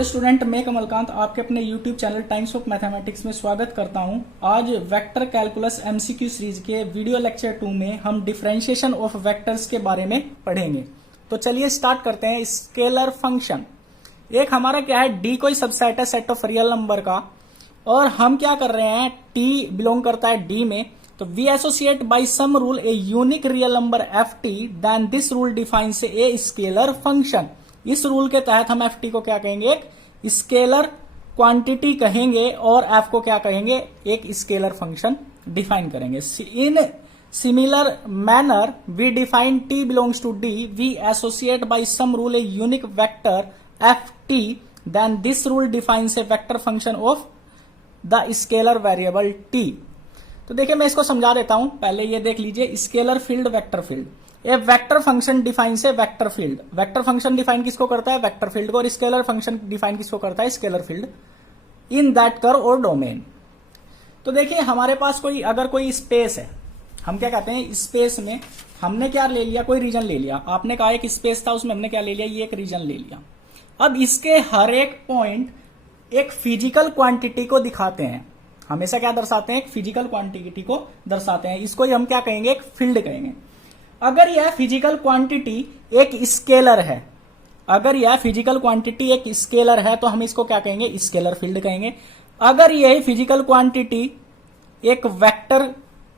Hello student, मैं कमलकांत आपके अपने YouTube channel times of mathematics में स्वागत करता हूं। आज वेक्टर कैलकुलस एमसीक्यू सीरीज के वीडियो लेक्चर 2 में हम डिफरेंशिएशन ऑफ वेक्टर्स के बारे में पढ़ेंगे। तो चलिए स्टार्ट करते हैं। स्केलर फंक्शन एक हमारा क्या है, डी कोई सबसेट है सेट ऑफ रियल नंबर का, और हम क्या कर रहे हैं, टी बिलोंग करता है डी में। तो we associate by some rule a unique real number F T, then this rule defines a scalar function. इस रूल के तहत हम एफ टी को क्या कहेंगे, एक स्केलर क्वांटिटी कहेंगे, और एफ को क्या कहेंगे, एक स्केलर फंक्शन डिफाइन करेंगे। In similar manner we define T belongs to D, we associate by some rule a unique vector F T, then this rule defines a vector function of the scalar variable T. तो देखिए मैं इसको समझा देता हूं, पहले ये देख लीजिए। Scalar field, vector field. A vector function defines a vector field. Vector function define किसको करता है, वेक्टर फील्ड को, और स्केलर फंक्शन डिफाइन किसको करता है, scalar field, in that curve और डोमेन। तो देखिए हमारे पास कोई अगर कोई स्पेस है, हम क्या कहते हैं, स्पेस में हमने क्या ले लिया, कोई रीजन ले लिया। आपने कहा एक स्पेस था, उसमें हमने क्या ले लिया, ये एक रीजन ले लिया। अब इसके हर एक पॉइंट एक फिजिकल क्वांटिटी को दिखाते हैं। हमेशा क्या दर्शाते हैं, एक फिजिकल क्वांटिटी को दर्शाते हैं। इसको ही हम क्या कहेंगे, एक फील्ड कहेंगे। अगर यह फिजिकल क्वांटिटी एक स्केलर है, अगर यह फिजिकल क्वांटिटी एक स्केलर है तो हम इसको क्या कहेंगे, स्केलर फील्ड कहेंगे। अगर यह फिजिकल क्वांटिटी एक वेक्टर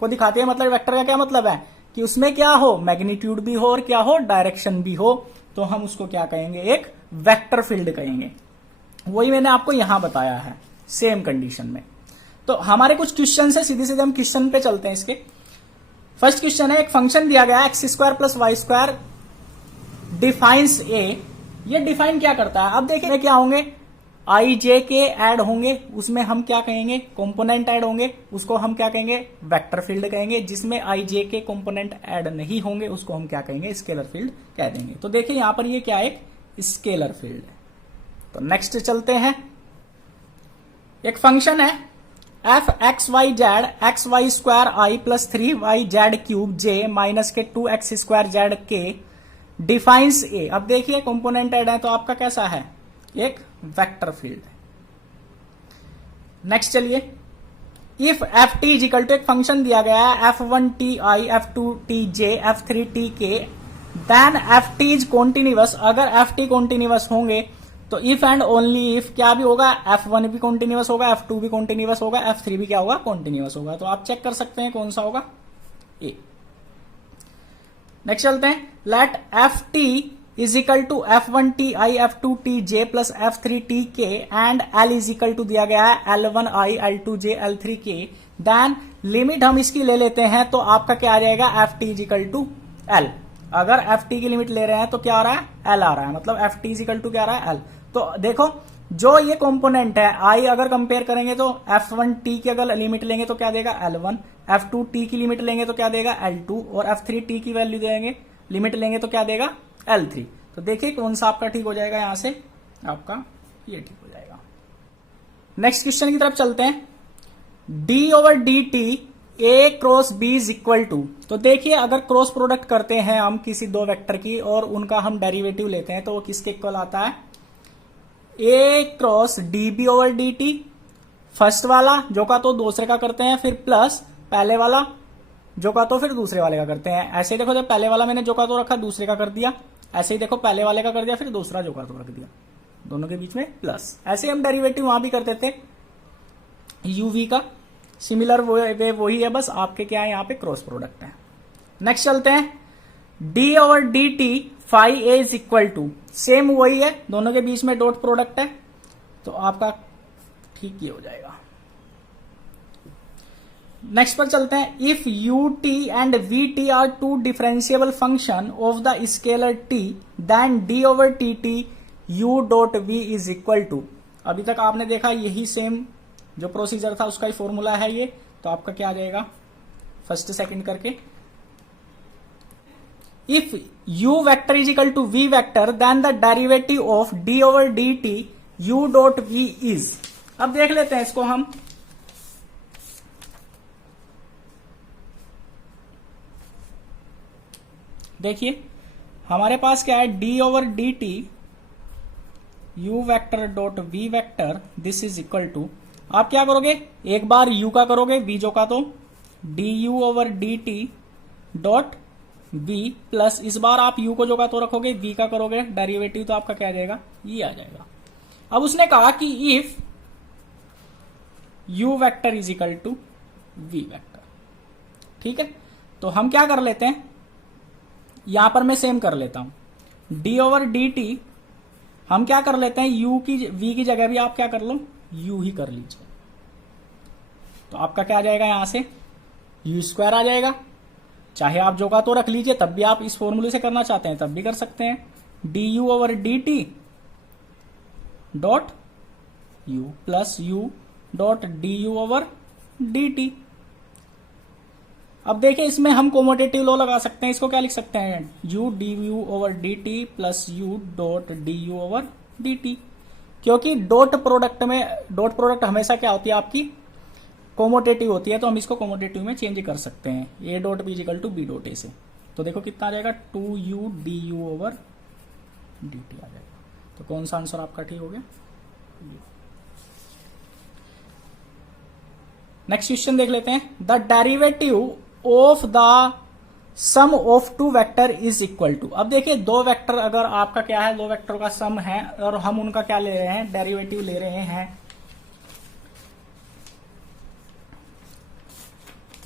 को दिखाती है, मतलब वेक्टर का क्या मतलब है कि उसमें क्या हो, मैग्नीट्यूड भी हो और क्या हो, डायरेक्शन भी हो, तो हम उसको क्या कहेंगे, एक वेक्टर फील्ड कहेंगे। वही मैंने आपको यहां बताया है सेम कंडीशन में। तो हमारे कुछ क्वेश्चन है, सीधे सीधे हम क्वेश्चन पे चलते हैं। इसके फर्स्ट क्वेश्चन है, एक फंक्शन दिया गया है x square plus y square defines a. ये डिफाइन क्या करता है, अब देखिए क्या होंगे, आई जे के ऐड होंगे, उसमें हम क्या कहेंगे, कंपोनेंट ऐड होंगे, उसको हम क्या कहेंगे, वेक्टर फील्ड कहेंगे। जिसमें आई जे के कंपोनेंट ऐड नहीं होंगे उसको हम क्या कहेंगे, स्केलर फील्ड कह देंगे। तो देखिए यहां पर ये क्या है, एक स्केलर फील्ड है। तो नेक्स्ट चलते हैं। एक फंक्शन है f x y z x y square i plus 3 y z cube j minus k 2x square z k defines a. अब देखिए कंपोनेंट ऐड है तो आपका कैसा है, एक वेक्टर फील्ड है। नेक्स्ट चलिए, if f T is equal to, एक फंक्शन दिया गया है f1 t i f2 t j f3 t k, then f T is continuous. अगर एफ टी कॉन्टिन्यूअस होंगे तो इफ एंड ओनली इफ क्या भी होगा, f1 भी कॉन्टिन्यूअस होगा, f2 भी कॉन्टिन्यूअस होगा, f3 भी क्या होगा, कॉन्टिन्यूअस होगा। तो आप चेक कर सकते हैं कौन सा होगा, ए। नेक्स्ट चलते हैं, let f T is equal to f1 t i f2 t J plus f3 t k and l is equal to दिया गया है l1 आई l2 जे l3 के, देन लिमिट हम इसकी ले लेते हैं तो आपका क्या आ जाएगा, F T is equal to l। अगर एफ टी की लिमिट ले रहे हैं तो क्या आ रहा है, l आ रहा है, मतलब F T is equal to क्या आ रहा है, l। तो देखो जो ये कंपोनेंट है आई, अगर कंपेयर करेंगे तो f1 t की अगर लिमिट लेंगे तो क्या देगा, l1, f2 t की लिमिट लेंगे तो क्या देगा, l2, और f3 t की वैल्यू देंगे, लिमिट लेंगे तो क्या देगा, l3। तो देखिए कौन सा आपका ठीक हो जाएगा, यहां से आपका ये ठीक हो जाएगा। नेक्स्ट क्वेश्चन की तरफ चलते हैं, d over D T A cross B is equal to. तो देखिए अगर क्रॉस प्रोडक्ट करते हैं हम किसी दो वेक्टर की और उनका हम डेरिवेटिव लेते हैं तो वो किसके इक्वल आता है, a cross d b over D t, first वाला जो का तो दूसरे का करते हैं, फिर प्लस पहले वाला जो का तो फिर दूसरे वाले का करते हैं। ऐसे ही देखो, जब पहले वाला मैंने जो का तो रखा, दूसरे का कर दिया, ऐसे ही देखो पहले वाले का कर दिया, फिर दूसरा जो का तो रख दिया, दोनों के बीच में प्लस। ऐसे हम डेरिवेटिव वहां भी करते थे यूवी का, सिमिलर वे वही है, बस आपके क्या है यहाँ पे क्रॉस प्रोडक्ट है। नेक्स्ट चलते हैं, D over D T phi A is equal to, same वही है, दोनों के बीच में डॉट प्रोडक्ट है, तो आपका ठीक ही हो जाएगा। नेक्स्ट पर चलते हैं, if U T and V T are two differentiable function of the scalar T, then D over T T U dot V is equal to. अभी तक आपने देखा यही सेम जो प्रोसीजर था उसका ही फॉर्मूला है ये, तो आपका क्या आ जाएगा, फर्स्ट सेकंड करके, if u vector is equal to v vector then the derivative of d over D T u dot v is. अब देख लेते हैं इसको हम, देखिए हमारे पास क्या है, d over D T u vector dot v vector this is equal to, आप क्या करोगे, एक बार u का करोगे v जो का तो du over dt dot v plus इस बार आप u को जो का तो रखोगे v का करोगे डेरिवेटिव तो आपका क्या आ जाएगा, ये आ जाएगा। अब उसने कहा कि if u vector is equal to v vector, ठीक है, तो हम क्या कर लेते हैं, यहां पर मैं सेम कर लेता हूं d ओवर dt, हम क्या कर लेते हैं u की v की जगह भी आप क्या कर लो u ही कर लीजिए, तो आपका क्या आ जाएगा, यहां से u स्क्वायर आ जाएगा। चाहे आप जो का तो रख लीजिए, तब भी आप इस फॉर्मूले से करना चाहते हैं तब भी कर सकते हैं। du over dt dot u plus u dot du over dt। अब देखिए इसमें हम कोमोटेटिव लॉ लगा सकते हैं, इसको क्या लिख सकते हैं, u du over dt plus u dot du over dt, क्योंकि डॉट प्रोडक्ट हमेशा क्या होती है आपकी कोमोटेटिव होती है, तो हम इसको कोमोटेटिव में चेंज कर सकते हैं, a dot B equal to B dot A से। तो देखो कितना आ जाएगा, 2u du ओवर dt आ जाएगा। तो कौन सा आंसर आपका ठीक हो गया। नेक्स्ट क्वेश्चन देख लेते हैं, the derivative of the sum of two vector is equal to. अब देखिए दो वेक्टर अगर आपका क्या है, दो वेक्टर का सम है और हम उनका क्या ले रहे हैं, डेरिवेटिव ले रहे हैं।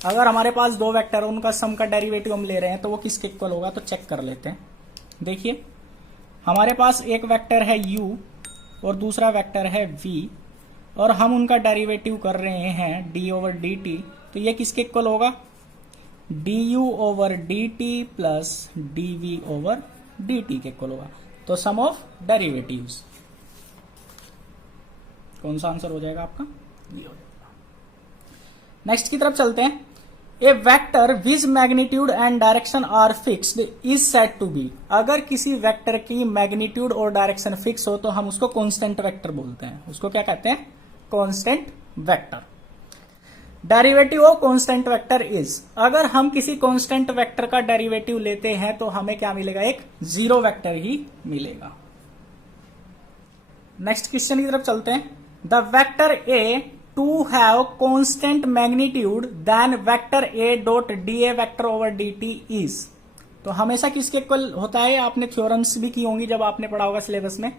अगर हमारे पास दो वेक्टर है उनका सम का डेरिवेटिव हम ले रहे हैं तो वो किसके इक्वल होगा, तो चेक कर लेते हैं। देखिए हमारे पास एक वेक्टर है u और दूसरा वेक्टर है v और हम उनका डेरिवेटिव कर रहे हैं d ओवर dt, तो ये किसके इक्वल होगा, du over dt plus dv over dt के इक्वल होगा। तो सम ऑफ डेरिवेटिव्स कौन सा आंसर हो जाएगा आपका, ये हो जाएगा। नेक्स्ट की तरफ चलते हैं, a vector which magnitude and direction are fixed is said to be. अगर किसी वेक्टर की मैग्नीट्यूड और डायरेक्शन फिक्स हो तो हम उसको कांस्टेंट वेक्टर बोलते हैं, उसको क्या कहते हैं, constant vector. Derivative of constant vector is, अगर हम किसी कांस्टेंट वेक्टर का डेरिवेटिव लेते हैं तो हमें क्या मिलेगा, एक जीरो वेक्टर ही मिलेगा। नेक्स्ट क्वेश्चन की तरफ चलते हैं, the vector A to have constant magnitude then vector A dot D A vector over D T is. तो हमेशा किसके इक्वल होता है, आपने थ्योरम्स भी की होंगी जब आपने पढ़ा होगा सिलेबस में,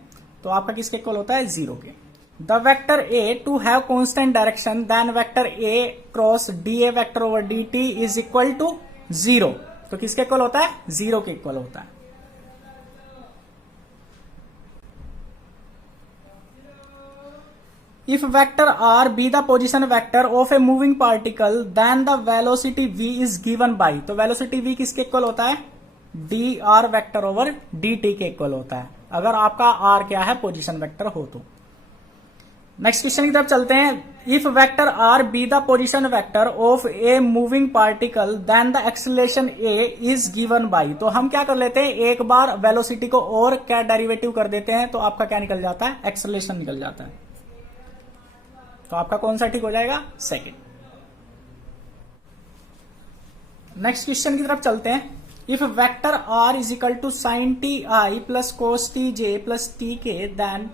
तो आपका किसके इक्वल होता है, जीरो के। The vector A to have constant direction then vector A cross D A vector over D T is equal to zero. तो किसके इक्वल होता है, जीरो के इक्वल होता है। If vector r be the position vector of a moving particle, then the velocity v is given by, तो velocity v किसके equal होता है, dr वेक्टर ओवर dt के इक्वल होता है, अगर आपका r क्या है, पोजीशन वेक्टर हो तो। नेक्स्ट क्वेश्चन की तरफ चलते हैं, if vector r be the position vector of a moving particle, then the acceleration a is given by, तो हम क्या कर लेते हैं, एक बार वेलोसिटी को और क्या डेरिवेटिव कर देते हैं तो आपका क्या निकल जाता है, एक्सेलरेशन निकल जाता है। तो आपका कौन सा ठीक हो जाएगा, सेकंड। नेक्स्ट क्वेश्चन की तरफ चलते हैं, if vector r is equal to sine T I plus cos t J plus T k, then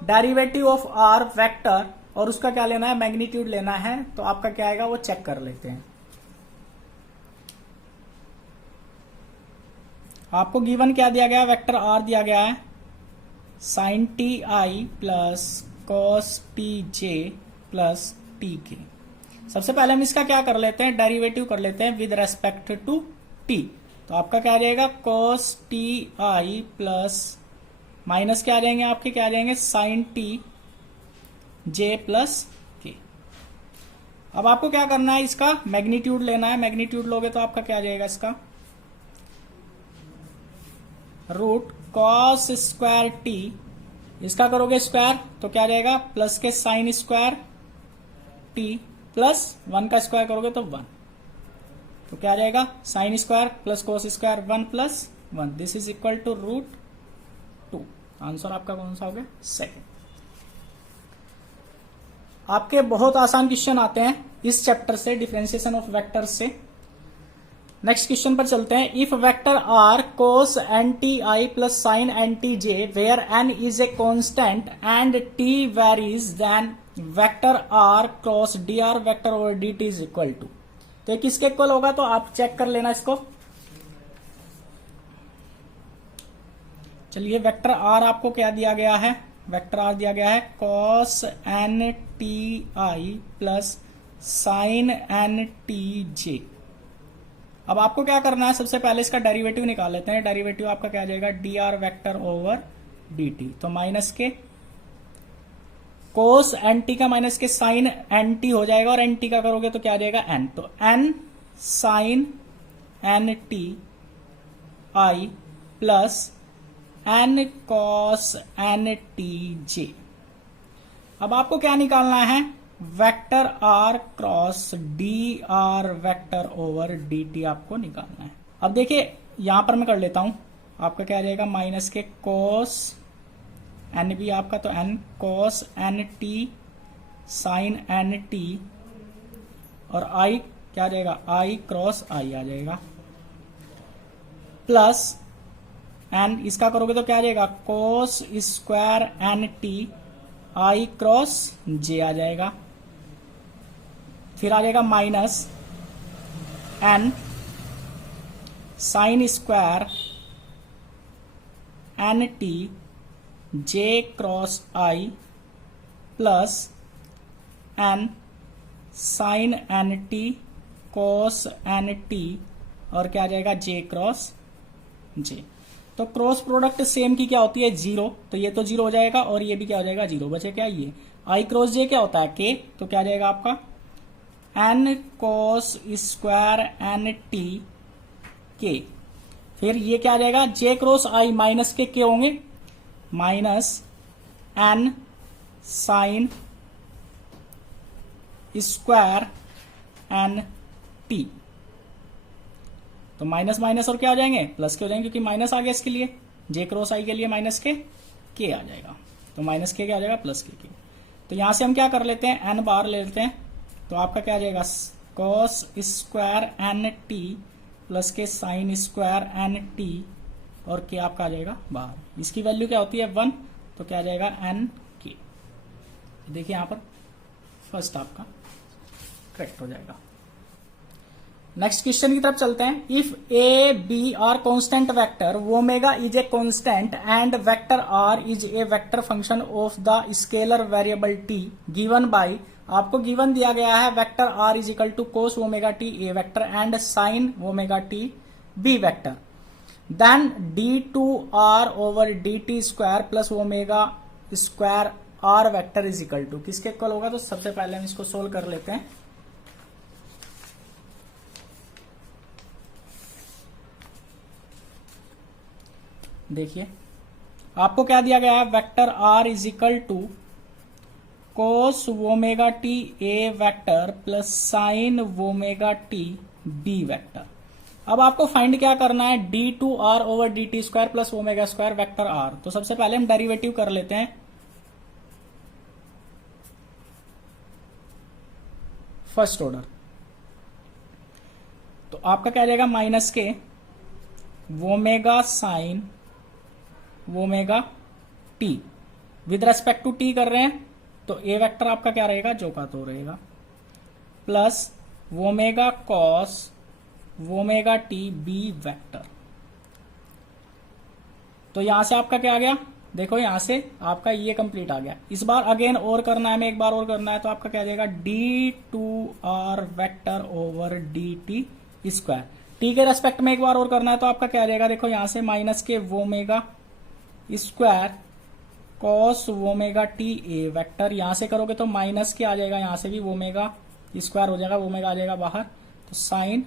derivative of r vector, और उसका क्या लेना है, मैग्नीट्यूड लेना है, तो आपका क्या आएगा वो चेक कर लेते हैं। आपको गिवन क्या दिया गया है, वेक्टर r दिया गया है sine T I plus cos T J plus T K. सबसे पहले हम इसका क्या कर लेते हैं, डेरिवेटिव कर लेते हैं विद रेस्पेक्ट टू टी। तो आपका क्या आ जाएगा, cos T I plus minus क्या आ जाएंगे आपके, क्या आ जाएंगे साइन टी जे प्लस के। अब आपको क्या करना है, इसका मैग्नीट्यूड लेना है, मैग्नीट्यूड लोगे तो आपका क्या आ जाएगा, इसका रूट कॉस स्क्वायर टी, इसका करोगे स्क्वायर तो क्या आ जाएगा, प्लस के साइन स्क्वायर टी प्लस 1 का स्क्वायर करोगे तो 1, तो क्या आ जाएगा, sine square plus cos square 1 plus 1, this is equal to root 2। Answer आपका कौन सा हो गया, सेकंड। आपके बहुत आसान क्वेश्चन आते हैं इस चैप्टर से, डिफरेंशिएशन ऑफ वेक्टर्स से। नेक्स्ट क्वेश्चन पर चलते हैं। If vector r cos n t I plus sine n t j where n is a constant and t varies then vector r cross d r vector over D T is equal to. तो ये किसके इक्वल होगा, तो आप check कर लेना इसको। चलिए वेक्टर आर आपको क्या दिया गया है, वेक्टर आर दिया गया है कॉस एन टी आई plus sine n t j. अब आपको क्या करना है, सबसे पहले इसका डेरिवेटिव निकाल लेते हैं। डेरिवेटिव आपका क्या आ जाएगा, D r vector over D T. तो माइनस के कोस एन टी का माइनस के साइन एन टी हो जाएगा और एन टी का करोगे तो क्या आ जाएगा एन। तो एन साइन एन टी आई plus n cos n t j. अब आपको क्या निकालना है, vector r cross d r vector over D t आपको निकालना है। अब देखिए यहां पर मैं कर लेता हूं, आपका क्या आ जाएगा माइनस के कोस एन बी आपका, तो n cos n t sine n t और आई क्या आ जाएगा, आई क्रॉस आई आ जाएगा प्लस एन इसका करोगे तो क्या आ जाएगा cos square n t i cross j आ जाएगा। फिर आ जाएगा minus n sine square n t j cross i plus n sine n t cos n t और क्या आ जाएगा जे क्रॉस जे। तो क्रॉस प्रोडक्ट सेम की क्या होती है, जीरो। तो ये तो जीरो हो जाएगा और ये भी क्या हो जाएगा, जीरो। बचे क्या, ये आई क्रॉस जे क्या होता है के। तो क्या आ जाएगा आपका n cos square n t के। फिर ये क्या आ जाएगा, जे क्रॉस आई माइनस के होंगे, minus n sine square n t. तो माइनस माइनस और क्या हो जाएंगे, प्लस के हो जाएंगे, क्योंकि माइनस आ गया इसके लिए, जे क्रॉस आई के लिए माइनस के आ जाएगा। तो माइनस के क्या आ जाएगा, प्लस के। तो यहां से हम क्या कर लेते हैं, एन बार ले लेते हैं। तो आपका क्या आ जाएगा cos square n t plus के साइन स्क्वायर एन टी और के आपका आ जाएगा बाहर। इसकी वैल्यू क्या होती है 1, तो क्या आ जाएगा एन के। देखिए यहां पर फर्स्ट आपका करेक्ट हो जाएगा। नेक्स्ट क्वेश्चन की तरफ चलते हैं। If a b r constant vector, omega is a constant and vector r is a vector function of the scalar variable t given by, आपको गिवन दिया गया है vector r is equal to cos omega t a vector and sine omega t b vector, then d two r over D t square plus omega square r vector is equal to किसके इक्वल होगा। तो सबसे पहले हम इसको solve कर लेते हैं। देखिए आपको क्या दिया गया है, vector r is equal to cos omega t a vector plus sine omega t b vector. अब आपको फाइंड क्या करना है, d two r over D t square plus omega square vector r. तो सबसे पहले हम डेरिवेटिव कर लेते हैं। फर्स्ट ऑर्डर, तो आपका क्या जाएगा माइनस के omega sine omega t with respect to t कर रहे हैं, तो ए वेक्टर आपका क्या रहेगा, जो का तो रहेगा, plus omega cos omega t b vector. तो यहां से आपका क्या आ गया, देखो यहां से आपका ये कंप्लीट आ गया। इस बार अगेन और करना है, हमें एक बार और करना है, तो आपका क्या आ जाएगा d two r vector over D t square. T के रेस्पेक्ट में एक बार और करना है, तो आपका क्या आ जाएगा, देखो यहां से माइनस के omega square cos omega t a vector. यहां से करोगे तो माइनस के आ जाएगा, यहां से भी ओमेगा स्क्वायर हो जाएगा, ओमेगा आ जाएगा बाहर, तो sine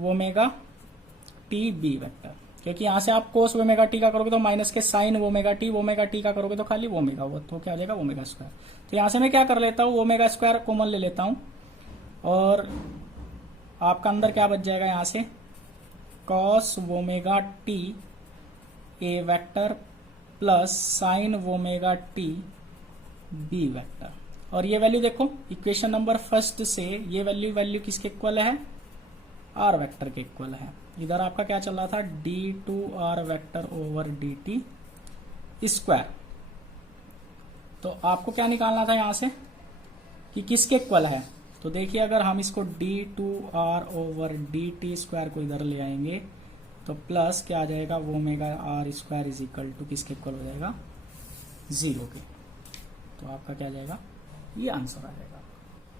omega t b vector. क्योंकि यहां से आप कोस ओमेगा टी का करोगे तो माइनस के साइन ओमेगा टी का करोगे तो खाली ओमेगा होगा, तो क्या आ जाएगा ओमेगा स्क्वायर। तो यहां से मैं क्या कर लेता हूं, ओमेगा स्क्वायर कॉमन ले लेता हूं और आपका अंदर क्या बच जाएगा, यहां से cos omega t a vector plus sine omega t b vector. और ये वैल्यू देखो इक्वेशन नंबर फर्स्ट से ये वैल्यू किसके इक्वल है, आर वेक्टर के इक्वल है। इधर आपका क्या चल रहा था, d2r vector over dt square. तो आपको क्या निकालना था यहां से कि किसके इक्वल है। तो देखिए अगर हम इसको d2r ओवर dt स्क्वायर को इधर ले आएंगे तो प्लस क्या आ जाएगा, वो omega r square is equal to किसके इक्वल हो जाएगा, 0 के। तो आपका क्या जाएगा, ये आंसर आ जाएगा।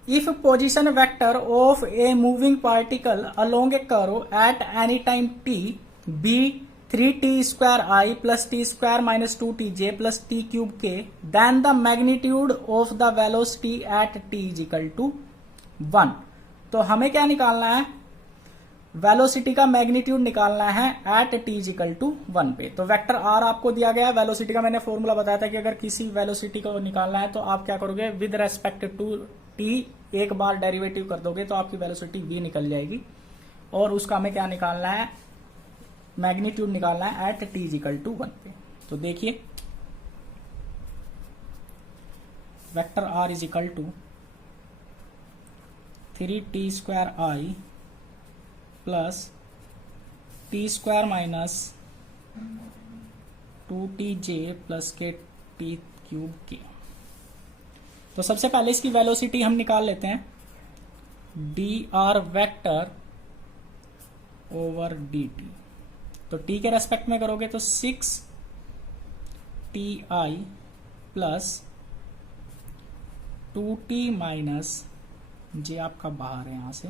If position vector of a moving particle along a curve at any time t be 3t square i plus t square minus 2tj plus t cube k, then the magnitude of the velocity at t is equal to 1। तो हमें क्या निकालना है, velocity का magnitude निकालना है at t is equal to 1 पे। तो वेक्टर r आपको दिया गया है, वेलोसिटी का मैंने फॉर्मूला बताया था कि अगर किसी वेलोसिटी को निकालना है तो आप क्या करोगे, विद रेस्पेक्ट टू t एक बार डेरिवेटिव कर दोगे तो आपकी वेलोसिटी v निकल जाएगी, और उसका हमें क्या निकालना है, मैग्नीट्यूड निकालना है at t is equal to 1 पे। तो देखिए vector r is equal to 3t square i plus t square minus 2tj plus k t cube k. तो सबसे पहले इसकी वेलोसिटी हम निकाल लेते हैं, dr वेक्टर ओवर dt। तो t के रेस्पेक्ट में करोगे तो 6ti प्लस 2t माइनस जे आपका बाहर है यहां से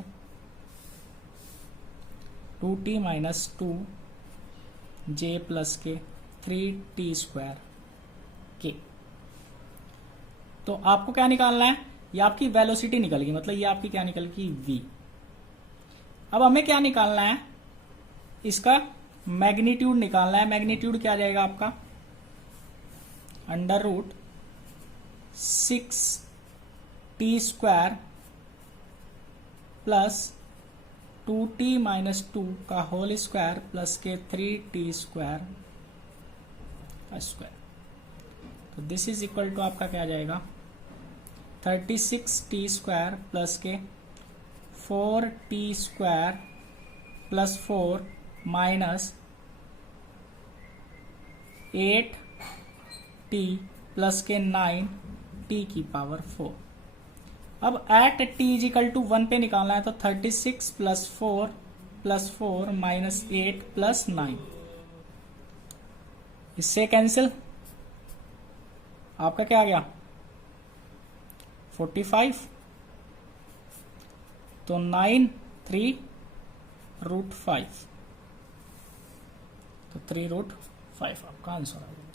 2t माइनस 2j प्लस के 3t स्क्वायर के। तो आपको क्या निकालना है, ये आपकी वेलोसिटी निकल गई, मतलब ये आपकी क्या निकल गई, v। अब हमें क्या निकालना है, इसका मैग्नीट्यूड निकालना है। मैग्नीट्यूड क्या जाएगा आपका, under root 6t square plus 2t minus 2 का होल स्क्वायर प्लस के 3t स्क्वायर का स्क्वायर। तो दिस इज इक्वल टू आपका क्या जाएगा, 36t स्क्वायर प्लस के 4t square plus 4 minus 8t plus के 9t की पावर 4। अब at t is equal to 1 पे निकालना है तो 36 प्लस 4 माइनस 8 प्लस 9, इससे कैंसिल, आपका क्या आ गया 45। तो 9 3 रूट 5, तो 3 रूट 5 आपका आंसर आ गया।